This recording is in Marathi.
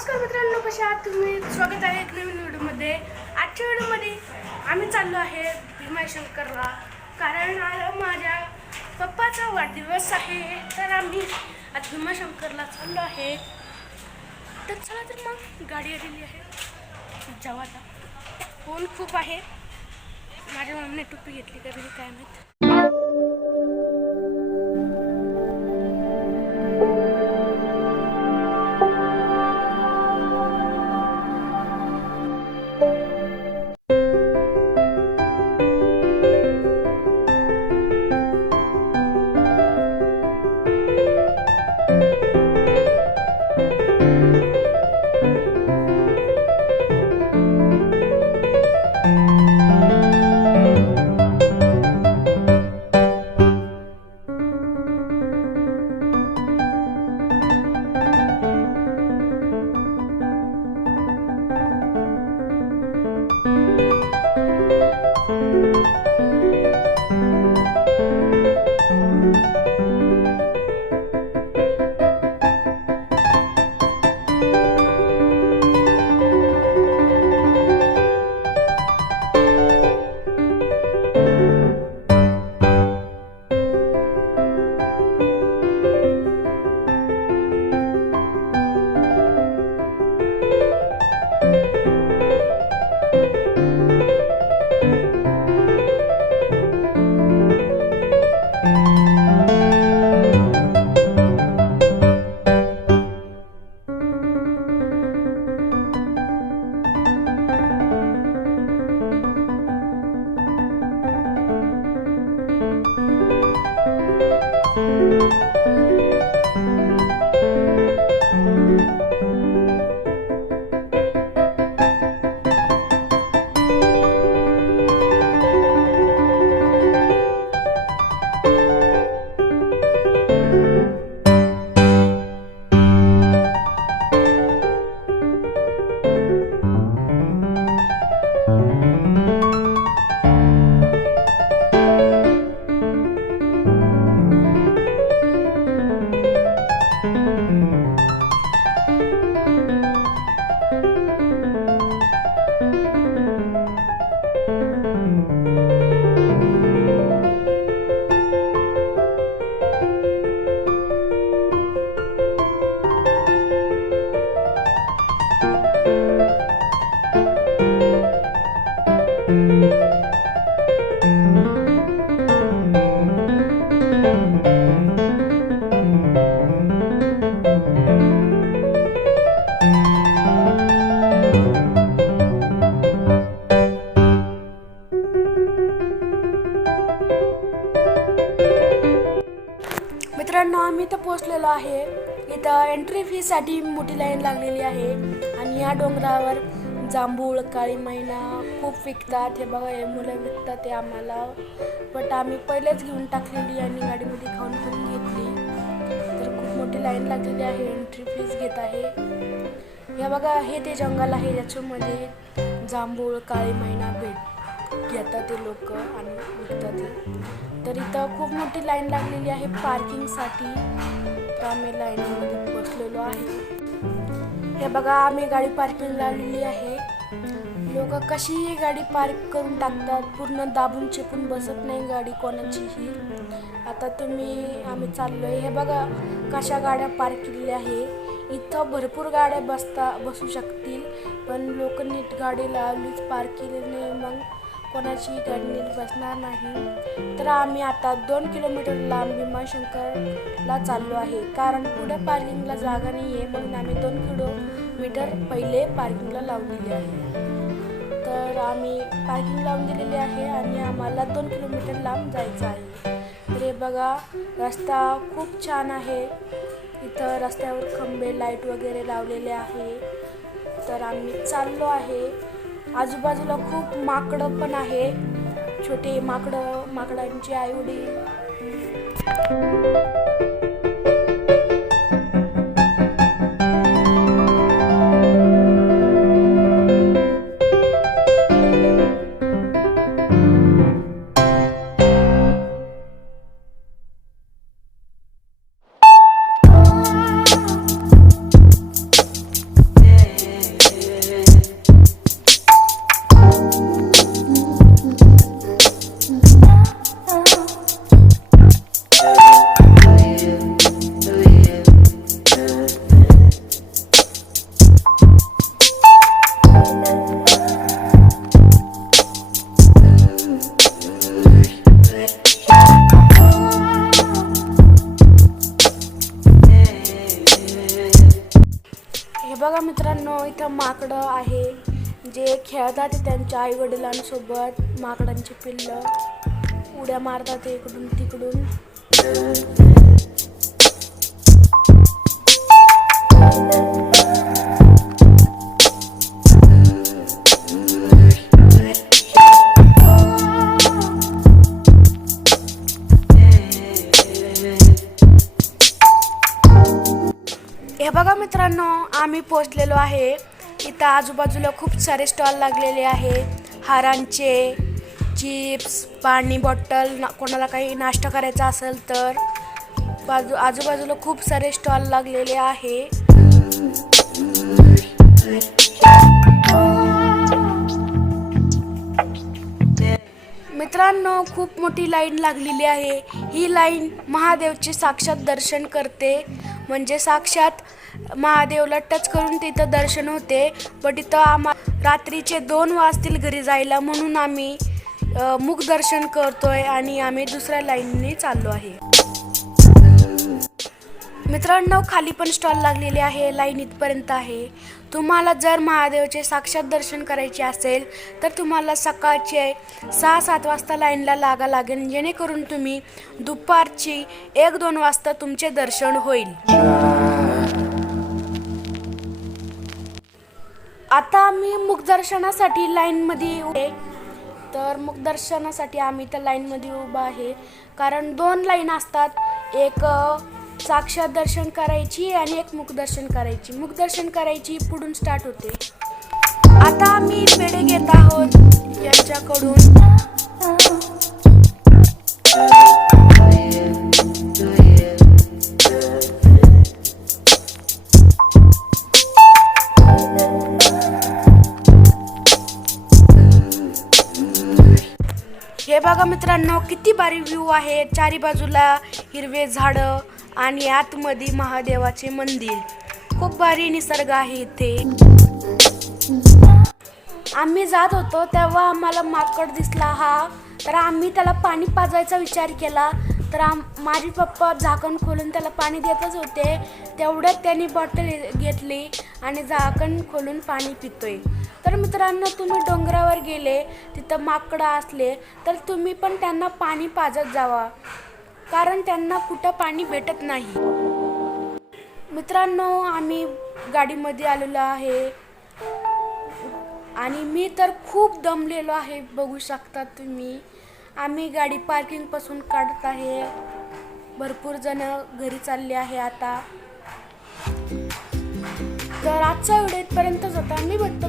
नमस्कार मित्रांनो कशा आहात तुम्ही? स्वागत आहे एक नवीन व्हिडिओमध्ये. आजच्या व्हिडिओमध्ये आम्ही चाललो आहे भीमाशंकरला. कारण माझ्या पप्पाचा वाढदिवस आहे. तर आम्ही आज भीमाशंकरला चाललो आहे. तर चला तर मग गाडी आलेली आहे. जाऊ फोन खूप आहे. माझ्या मम्मीने टोपी घेतली का तरी काय माहीत. you मित्रांनो आहे. इथं एंट्री फीसाठी मोठी लाईन लागलेली आहे. आणि या डोंगरावर जांभूळ काळी मैना खूप विकतात. हे बघा हे मुलं विकतात ते आम्हाला. बट आम्ही पहिलेच घेऊन टाकलेली आणि गाडीमध्ये खाऊन खाऊन घेतली. तर खूप मोठी लाईन लागलेली आहे. एंट्री फीज घेत आहे. हे बघा हे ते जंगल आहे. याच्यामध्ये जांभूळ काळी मैना भेट घेतात ते लोक आणि विकतात तर इथं खूप मोठी लाईन लागलेली आहे. पार्किंगसाठी आता आम्ही लाईनमध्ये बसलेलो आहे. हे बघा आम्ही गाडी पार्किंग लावलेली आहे. लोक कशीही गाडी पार्क करून टाकतात पूर्ण दाबून चिपून बसत नाही गाडी कोणाचीही. आता तुम्ही आम्ही चाललोय. हे बघा कशा गाड्या पार्क केलेल्या आहे. इथं भरपूर गाड्या बसता बसू शकतील पण लोक नीट गाडी लावलीच पार्क केली नाही. मग कोणाची गाडी बसणार नाही. तर आम्ही आता दोन किलोमीटर लांब भीमाशंकरला चाललो आहे. कारण पुढे पार्किंगला जागा नाही आहे म्हणून आम्ही दोन किलोमीटर पहिले पार्किंगला लावून दिली आहे. तर आम्ही पार्किंग लावून दिलेली आहे आणि आम्हाला दोन किलोमीटर लांब जायचं आहे. तर हे बघा रस्ता खूप छान आहे. इथं रस्त्यावर खंबे लाइट वगैरे लावलेले आहे. तर आम्ही चाललो आहे. आजूबाजूला खूप माकडं पण आहे छोटे माकडं माकडांची आईवडील. हे बघा मित्रांनो इथं माकडं आहे. जे खेळतात त्यांच्या आई वडिलांसोबत माकडांची पिल्लं उड्या मारतात इकडून तिकडून. मित्रांनो आम्ही पोचलेलो आहे. इथं आजूबाजूला खूप सारे स्टॉल लागलेले आहे हारांचे चिप्स पाणी बॉटल ना कोणाला काही नाश्ता करायचा असेल तर. बाजू आजूबाजूला खूप सारे स्टॉल लागलेले आहे. मित्रांनो खूप मोठी लाईन लागलेली आहे. ही लाईन महादेवचे साक्षात दर्शन करते. म्हणजे साक्षात महादेवला टच करून तिथं दर्शन होते. बट तिथं आम्हा रात्रीचे दोन वाजतील घरी जायला म्हणून आम्ही मुख दर्शन करतोय आणि आम्ही दुसऱ्या लाईनने चाललो आहे. मित्रांनो खाली पण स्टॉल लागलेले आहे लाईन इथपर्यंत आहे. तुम्हाला जर महादेवचे साक्षात दर्शन करायचे असेल तर तुम्हाला सकाळचे सहा सात वाजता लाईनला लागा लागेल जेणेकरून तुम्ही दुपारची एक दोन वाजता तुमचे दर्शन होईल. आता आम्ही मुखदर्शनासाठी लाईनमध्ये उभे तर मुखदर्शनासाठी आम्ही त्या लाईनमध्ये उभा आहे. कारण दोन लाईन असतात. एक साक्षात दर्शन करायची आणि एक मुखदर्शन करायची. मुखदर्शन करायची पुढून स्टार्ट होते. आता आम्ही पेढे घेत आहोत यांच्याकडून. बघा मित्रांनो किती भारी व्ह्यू आहे. चारी बाजूला हिरवे झाडं आणि आतमध्ये महादेवाचे मंदिर. खूप भारी निसर्ग आहे इथे. आम्ही जात होतो तेव्हा आम्हाला माकड दिसला हा. तर आम्ही त्याला पाणी पाजायचा विचार केला. तर आम माझे पप्पा झाकण खोलून त्याला पाणी देतच होते. तेवढ्यात त्यांनी बॉटल घेतली आणि झाकण खोलून पाणी पितोय. तर मित्रांनो तुम्ही डोंगरावर गेले तिथं माकडं असले तर तुम्ही पण त्यांना पाणी पाजत जावा. कारण त्यांना कुठं पाणी भेटत नाही. मित्रांनो आम्ही गाडीमध्ये आलेलो आहे. आणि मी तर खूप दमलेलो आहे बघू शकता तुम्ही. आम्ही गाडी पार्किंगपासून काढत आहे. भरपूर जण घरी चालले आहे आता. तर आजचा व्हिडिओ इथपर्यंतच होता मी भेटतो